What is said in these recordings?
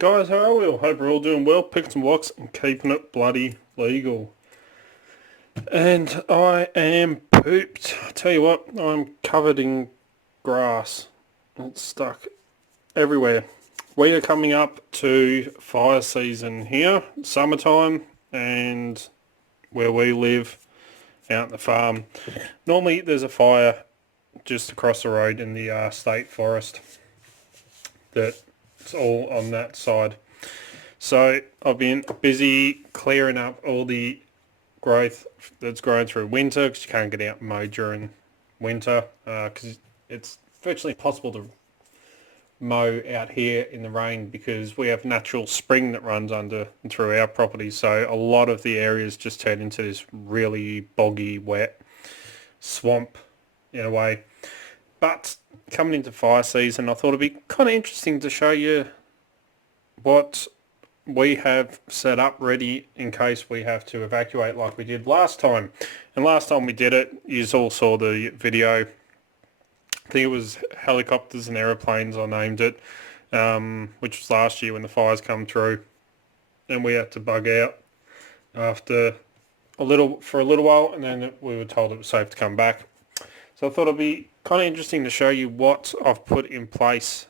Guys, how are we all? Hope we're all doing well, picking some locks and keeping it bloody legal. And I am pooped. I tell you what, I'm covered in grass. It's stuck everywhere. We are coming up to fire season here, summertime, and where we live out in the farm. Normally there's a fire just across the road in the state forest. That's all on that side. So I've been busy clearing up all the growth that's grown through winter, because you can't get out and mow during winter, because it's virtually impossible to mow out here in the rain because we have natural spring that runs under and through our property. So a lot of the areas just turn into this really boggy, wet swamp in a way. But coming into fire season, I thought it'd be kind of interesting to show you what we have set up ready in case we have to evacuate like we did last time. And last time we did it, you all saw the video. I think it was helicopters and aeroplanes, I named it, which was last year when the fires come through, and we had to bug out after for a little while, and then we were told it was safe to come back. So I thought it'd be kind of interesting to show you what I've put in place.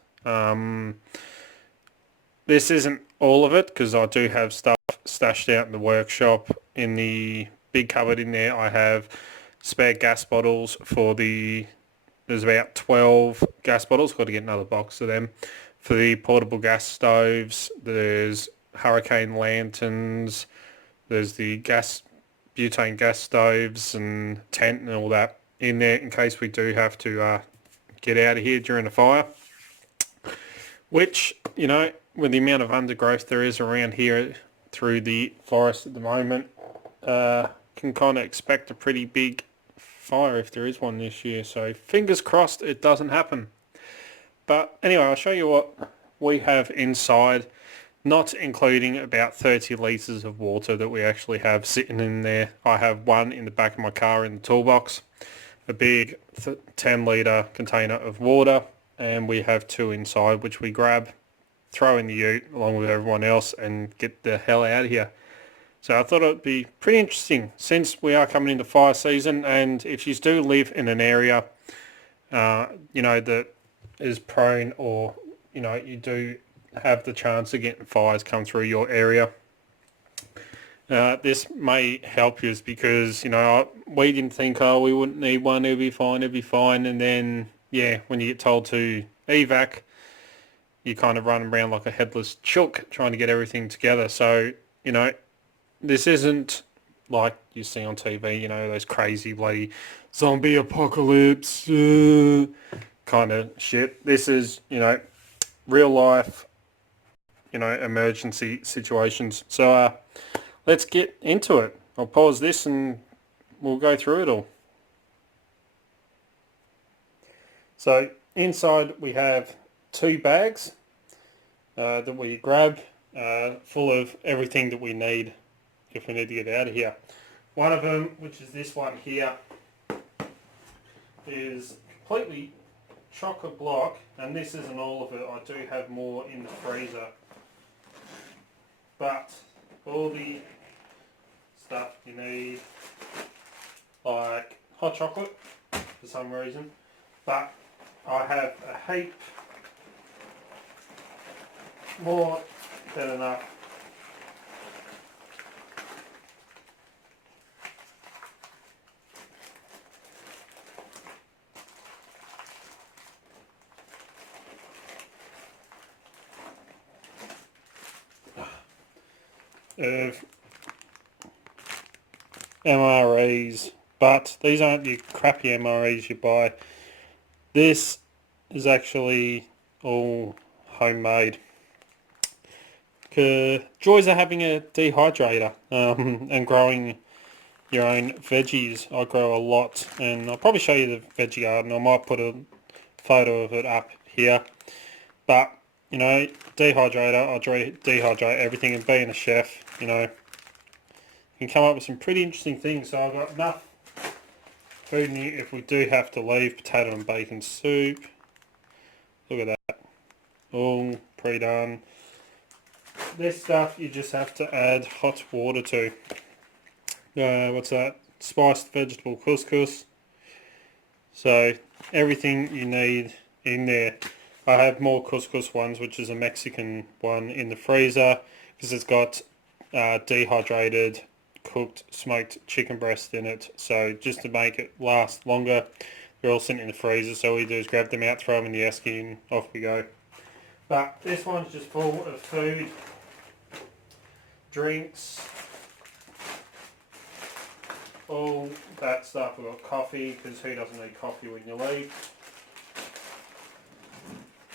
This isn't all of it, because I do have stuff stashed out in the workshop. In the big cupboard in there, I have spare gas bottles there's about 12 gas bottles, got to get another box of them. For the portable gas stoves, there's hurricane lanterns, there's the butane gas stoves and tent and all that in there in case we do have to get out of here during a fire. Which, with the amount of undergrowth there is around here through the forest at the moment, can kind of expect a pretty big fire if there is one this year. So fingers crossed it doesn't happen. But anyway, I'll show you what we have inside, not including about 30 litres of water that we actually have sitting in there. I have one in the back of my car in the toolbox, a big 10 litre container of water, and we have two inside which we grab, throw in the ute along with everyone else, and get the hell out of here. So I thought it would be pretty interesting since we are coming into fire season, and if you do live in an area that is prone, or you do have the chance of getting fires come through your area, this may help you, because we didn't think, we wouldn't need one, it'll be fine, and then when you get told to evac, you kind of run around like a headless chook trying to get everything together. So this isn't like you see on TV, those crazy bloody zombie apocalypse kind of shit. This is real life emergency situations. So let's get into it. I'll pause this and we'll go through it all. So inside we have two bags that we grab full of everything that we need if we need to get out of here. One of them, which is this one here, is completely chock-a-block, and this isn't all of it. I do have more in the freezer, but all the stuff you need, like hot chocolate for some reason, but I have a heap more than enough of MREs, but these aren't your crappy MREs you buy. This is actually all homemade. Joys of having a dehydrator and growing your own veggies. I grow a lot, and I'll probably show you the veggie garden. I might put a photo of it up here. But dehydrator, I dehydrate everything, and being a chef, you can come up with some pretty interesting things. So I've got enough food in here if we do have to leave. Potato and bacon soup. Look at that. All pre-done. this stuff you just have to add hot water to. What's that? Spiced vegetable couscous. So everything you need in there. I have more couscous ones, which is a Mexican one, in the freezer because it's got dehydrated, cooked, smoked chicken breast in it. So just to make it last longer, they're all sitting in the freezer. So all we do is grab them out, throw them in the esky, and off we go. But this one's just full of food, drinks, all that stuff. We've got coffee, because who doesn't need coffee when you leave?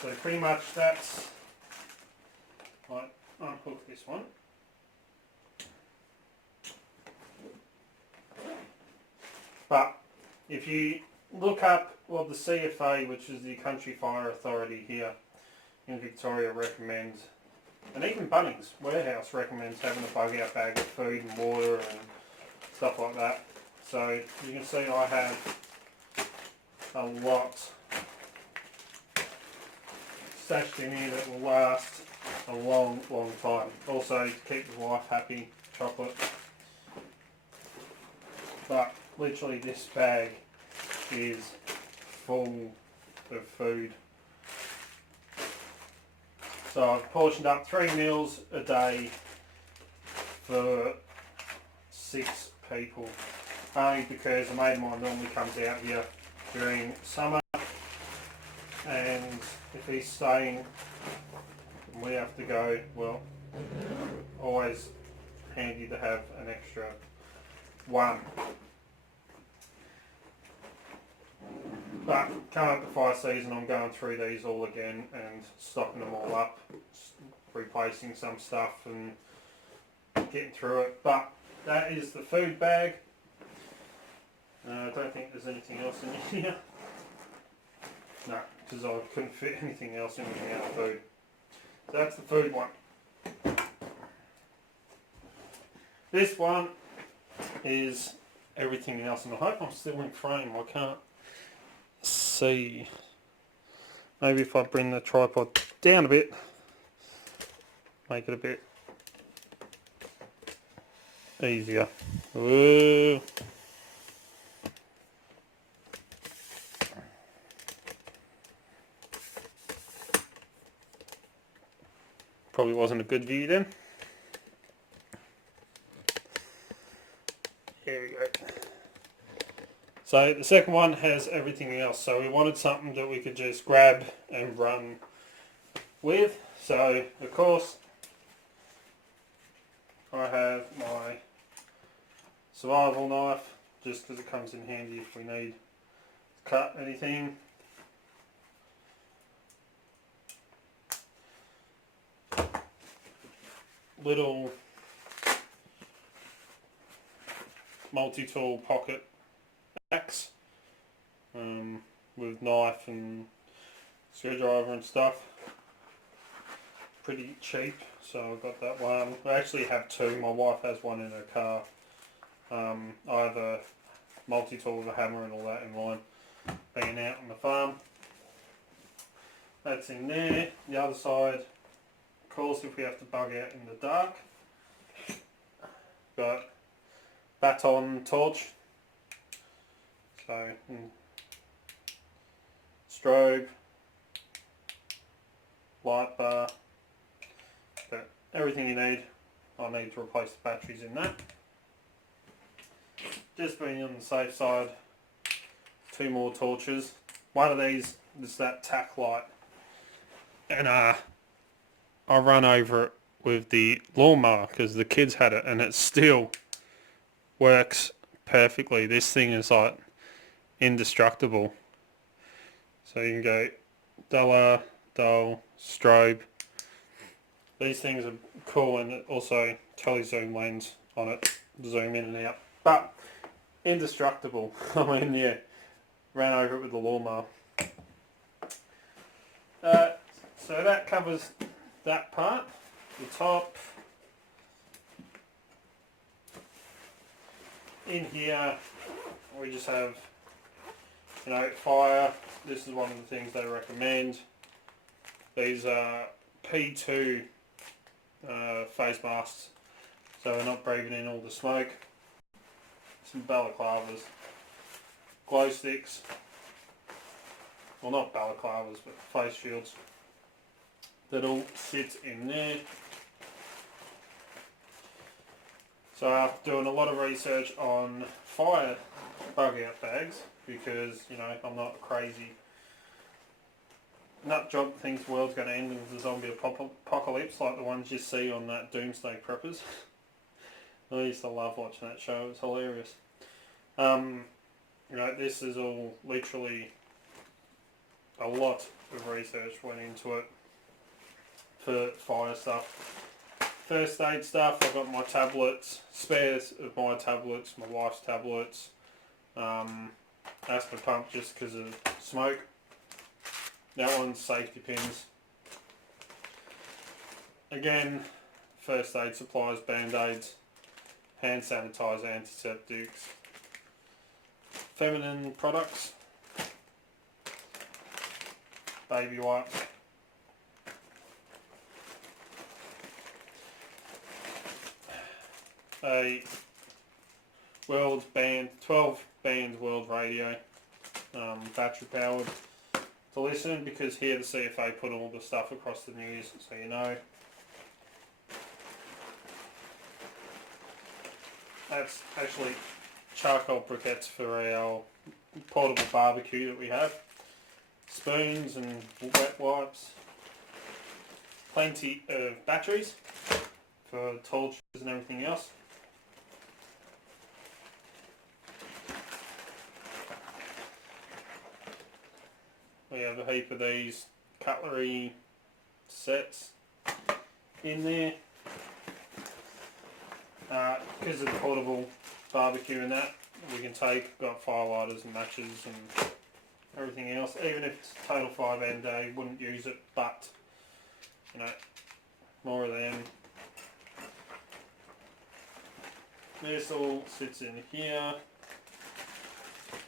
So pretty much that's, right, unhook this one. But if you look up what the CFA, which is the Country Fire Authority here in Victoria, recommends, and even Bunnings Warehouse recommends having a bug out bag of food and water and stuff like that. So you can see I have a lot stashed in here that will last a long, long time. Also to keep the wife happy, chocolate. But literally this bag is full of food. So I've portioned up 3 meals a day for 6 people. Only because a mate of mine normally comes out here during summer, and if he's staying and we have to go, well, always handy to have an extra one. But coming up to fire season, I'm going through these all again and stocking them all up, replacing some stuff and getting through it. But that is the food bag. I don't think there's anything else in here. No, because I couldn't fit anything else in without food. So that's the food one. This one is everything else, and I hope I'm still in frame. I can't see. Maybe if I bring the tripod down a bit, make it a bit easier. Whoa. Probably wasn't a good view then. Here we go. So the second one has everything else. So we wanted something that we could just grab and run with. So of course I have my survival knife, just because it comes in handy if we need to cut anything. Little multi-tool pocket axe with knife and screwdriver and stuff. Pretty cheap, so I've got that one. I actually have 2. My wife has one in her car. I have a multi-tool with a hammer and all that in line, being out on the farm. That's in there. The other side, of course, if we have to bug out in the dark, got baton torch, so strobe, light bar, but everything you need. I need to replace the batteries in that. Just being on the safe side, 2 more torches. One of these is that tack light, and I run over it with the lawnmower because the kids had it, and it still works perfectly. This thing is like indestructible. So you can go dollar, dull, strobe. These things are cool, and it also telezoom lens on it, zoom in and out. But indestructible. I mean, yeah, ran over it with the lawnmower. So that covers that part. The top. In here, we just have, fire. This is one of the things they recommend. These are P2 face masks so we're not breathing in all the smoke. Some balaclavas, glow sticks, well not balaclavas but face shields, that all sit in there. So after doing a lot of research on fire bug out bags, because you know I'm not crazy nut job that thinks the world's going to end with a zombie apocalypse like the ones you see on that Doomsday Preppers. I used to love watching that show, it was hilarious. You know, this is all literally a lot of research went into it for fire stuff. First aid stuff, I've got my tablets, spares of my tablets, my wife's tablets, asthma pump just because of smoke. That one's safety pins. Again, first aid supplies, band-aids, hand sanitizer, antiseptics, feminine products, baby wipes, a world band, 12 band world radio, battery powered, to listen, because here the CFA put all the stuff across the news, so you know. That's actually charcoal briquettes for our portable barbecue that we have. Spoons and wet wipes. Plenty of batteries for torches and everything else. We have a heap of these cutlery sets in there. Because of the portable barbecue and that, we can take, got firelighters and matches and everything else. Even if it's total 5 day, wouldn't use it, but you know, more of them. This all sits in here.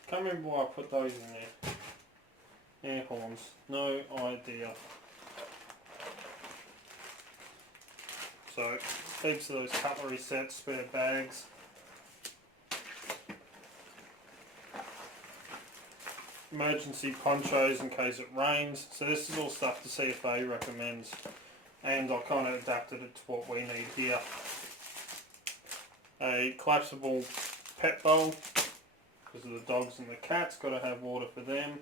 Can't remember why I put those in there. Air horns, no idea. So, heaps of those cutlery sets, spare bags. Emergency ponchos in case it rains. So this is all stuff the CFA recommends, and I kind of adapted it to what we need here. A collapsible pet bowl, because of the dogs and the cats, got to have water for them.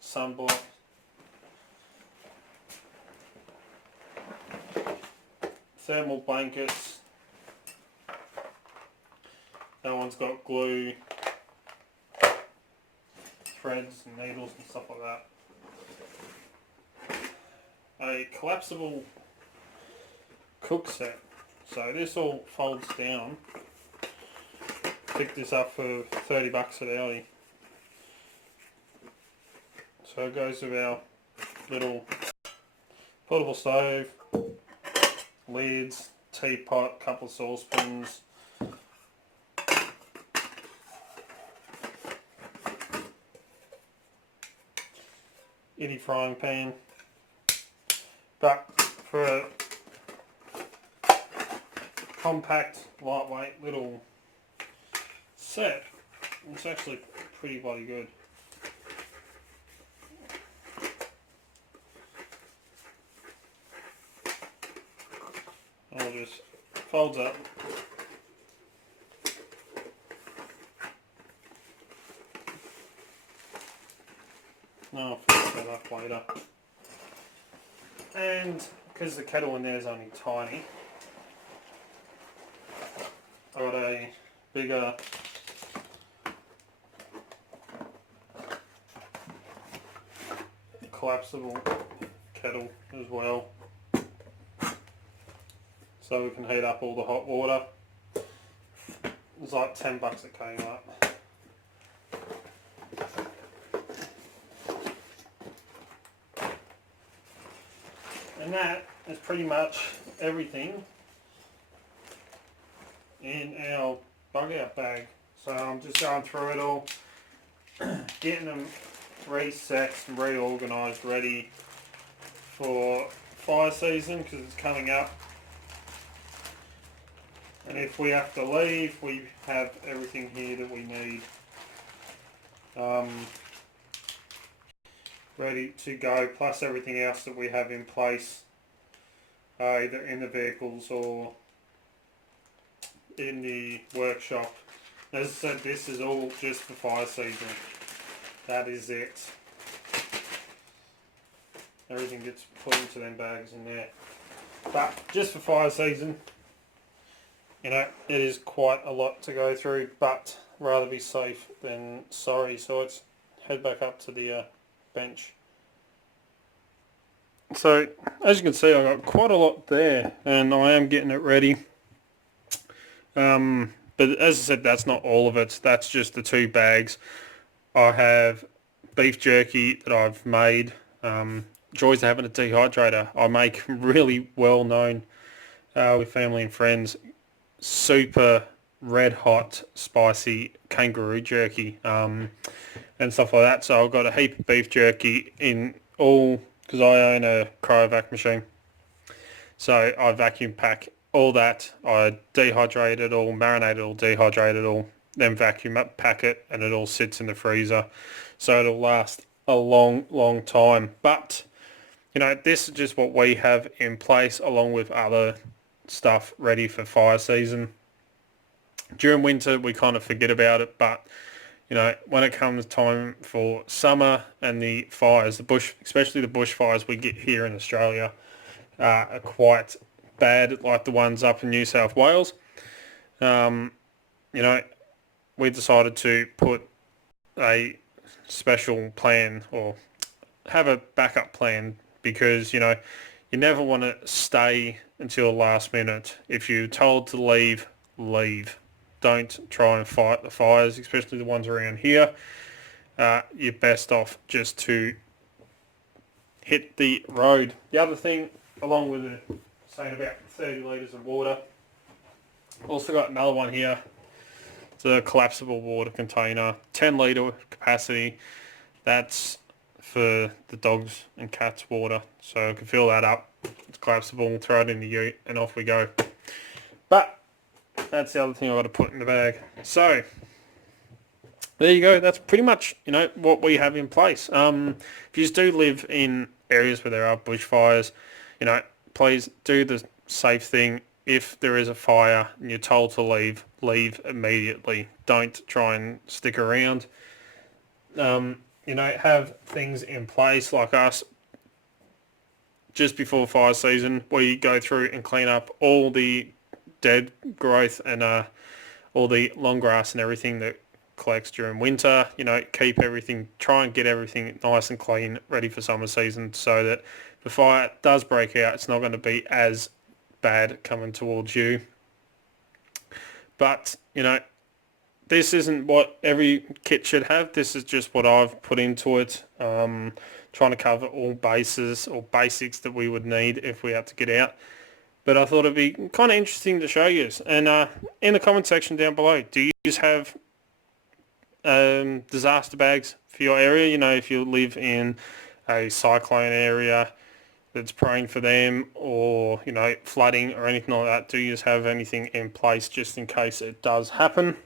Sunblock. Thermal blankets. That one's got glue, threads and needles and stuff like that. A collapsible cook set. So this all folds down. Picked this up for $30 at Aldi. So it goes with our little portable stove, lids, teapot, couple of saucepans, itty frying pan. But for a compact, lightweight little set, it's actually pretty bloody good. I'll just folds up. No, I'll fix that up later. And because the kettle in there is only tiny, I got a bigger collapsible kettle as well, so we can heat up all the hot water. It's like $10 at Kmart. And that is pretty much everything in our bug out bag. So I'm just going through it all, getting them reset and reorganised, ready for fire season because it's coming up. And if we have to leave, we have everything here that we need ready to go, plus everything else that we have in place, either in the vehicles or in the workshop. As I said, this is all just for fire season. That is it. Everything gets put into them bags in there. But just for fire season, you know, it is quite a lot to go through, but rather be safe than sorry. So let's head back up to the bench. So as you can see, I've got quite a lot there, and I am getting it ready. But as I said, that's not all of it. That's just the 2 bags. I have beef jerky that I've made. Joys of having a dehydrator. I make really well known with family and friends super red hot spicy kangaroo jerky and stuff like that. So I've got a heap of beef jerky in all, because I own a cryovac machine. So I vacuum pack all that. I dehydrate it all, marinate it all, dehydrate it all, then vacuum up, pack it, and it all sits in the freezer. So it'll last a long time. But, you know, this is just what we have in place along with other stuff ready for fire season. During winter, we kind of forget about it, but, you know, when it comes time for summer and the fires, especially the bushfires we get here in Australia, are quite bad, like the ones up in New South Wales. You know, we decided to put a special plan, or have a backup plan, because, you know, you never want to stay until the last minute. If you're told to leave, leave. Don't try and fight the fires, especially the ones around here. You're best off just to hit the road. The other thing, along with the saying about 30 litres of water, also got another one here. It's a collapsible water container, 10 litre capacity. That's for the dogs and cats' water. So I can fill that up. It's collapsible, throw it in the ute, and off we go. But that's the other thing I've got to put in the bag. So there you go. That's pretty much, you know, what we have in place. If you do live in areas where there are bushfires, you know, please do the safe thing. If there is a fire and you're told to leave, leave immediately. Don't try and stick around. You know, have things in place like us. Just before fire season, we go through and clean up all the dead growth and all the long grass and everything that collects during winter. You know, keep everything, try and get everything nice and clean, ready for summer season, so that if the fire does break out, it's not going to be as bad coming towards you. But, you know, this isn't what every kit should have. This is just what I've put into it. Trying to cover all bases or basics that we would need if we had to get out. But I thought it'd be kind of interesting to show you. And in the comment section down below, do you have disaster bags for your area? You know, if you live in a cyclone area that's praying for them, or, you know, flooding or anything like that, do you have anything in place just in case it does happen?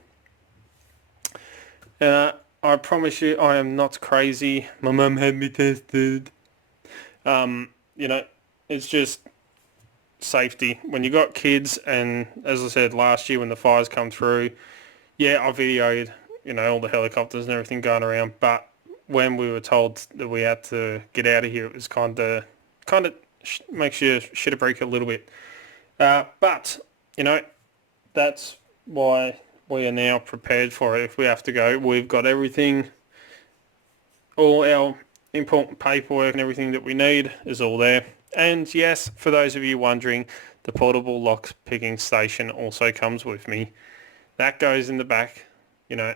I promise you, I am not crazy. My mum had me tested. You know, it's just safety. When you got kids, and as I said last year when the fires come through, yeah, I videoed, you know, all the helicopters and everything going around, but when we were told that we had to get out of here, it was kind of makes you shit a brick a little bit. But, you know, that's why we are now prepared for it. If we have to go, we've got everything, all our important paperwork and everything that we need is all there. And yes, for those of you wondering, the portable lock picking station also comes with me. That goes in the back. You know,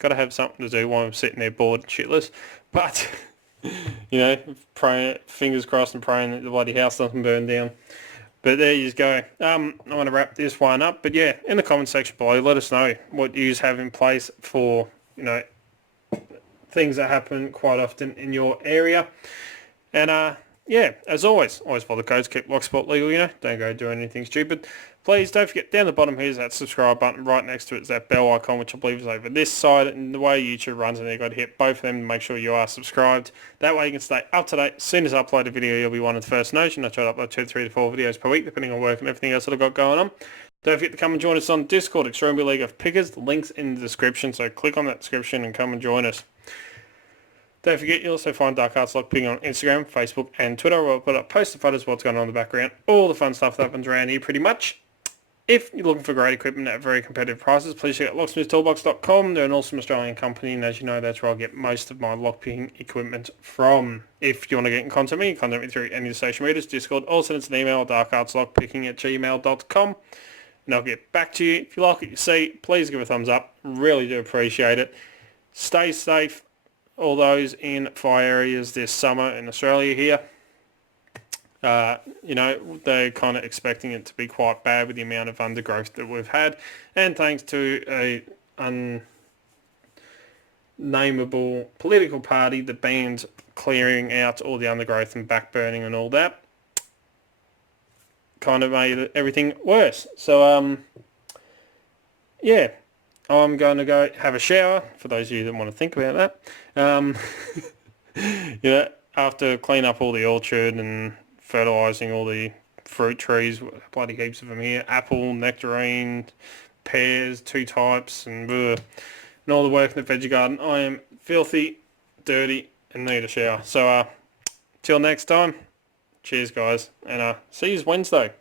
got to have something to do while I'm sitting there bored and shitless. But, you know, praying, fingers crossed and praying that the bloody house doesn't burn down. But there you go. I'm going to wrap this one up. But yeah, in the comment section below, let us know what you have in place for, you know, things that happen quite often in your area. And yeah, as always follow the codes, keep Locksport legal, don't go doing anything stupid. Please don't forget, down the bottom here is that subscribe button. Right next to it is that bell icon, which I believe is over this side. And the way YouTube runs it, you've got to hit both of them to make sure you are subscribed. That way you can stay up to date. As soon as I upload a video, you'll be one of the first notes. I try to upload 2, 3 to 4 videos per week, depending on work and everything else that I've got going on. Don't forget to come and join us on Discord, Extreme League of Pickers. The link's in the description, so click on that description and come and join us. Don't forget, you'll also find Dark Arts Lockpicking on Instagram, Facebook and Twitter, where I'll put up posts of photos, what's going on in the background, all the fun stuff that happens around here pretty much. If you're looking for great equipment at very competitive prices, please check out locksmithtoolbox.com. They're an awesome Australian company, and as you know, that's where I get most of my lockpicking equipment from. If you want to get in contact with me, contact me through any of the social medias, Discord, or send us an email, darkartslockpicking@gmail.com, and I'll get back to you. If you like what you see, please give a thumbs up. Really do appreciate it. Stay safe. All those in fire areas this summer in Australia here, they're kind of expecting it to be quite bad with the amount of undergrowth that we've had, and thanks to a unnameable political party that bans clearing out all the undergrowth and backburning and all that, kind of made everything worse. So yeah, I'm going to go have a shower, for those of you that want to think about that. After clean up all the orchard and fertilising all the fruit trees, bloody heaps of them here, apple, nectarine, pears, 2 types, and all the work in the veggie garden. I am filthy, dirty, and need a shower. So till next time, cheers guys, and see you Wednesday.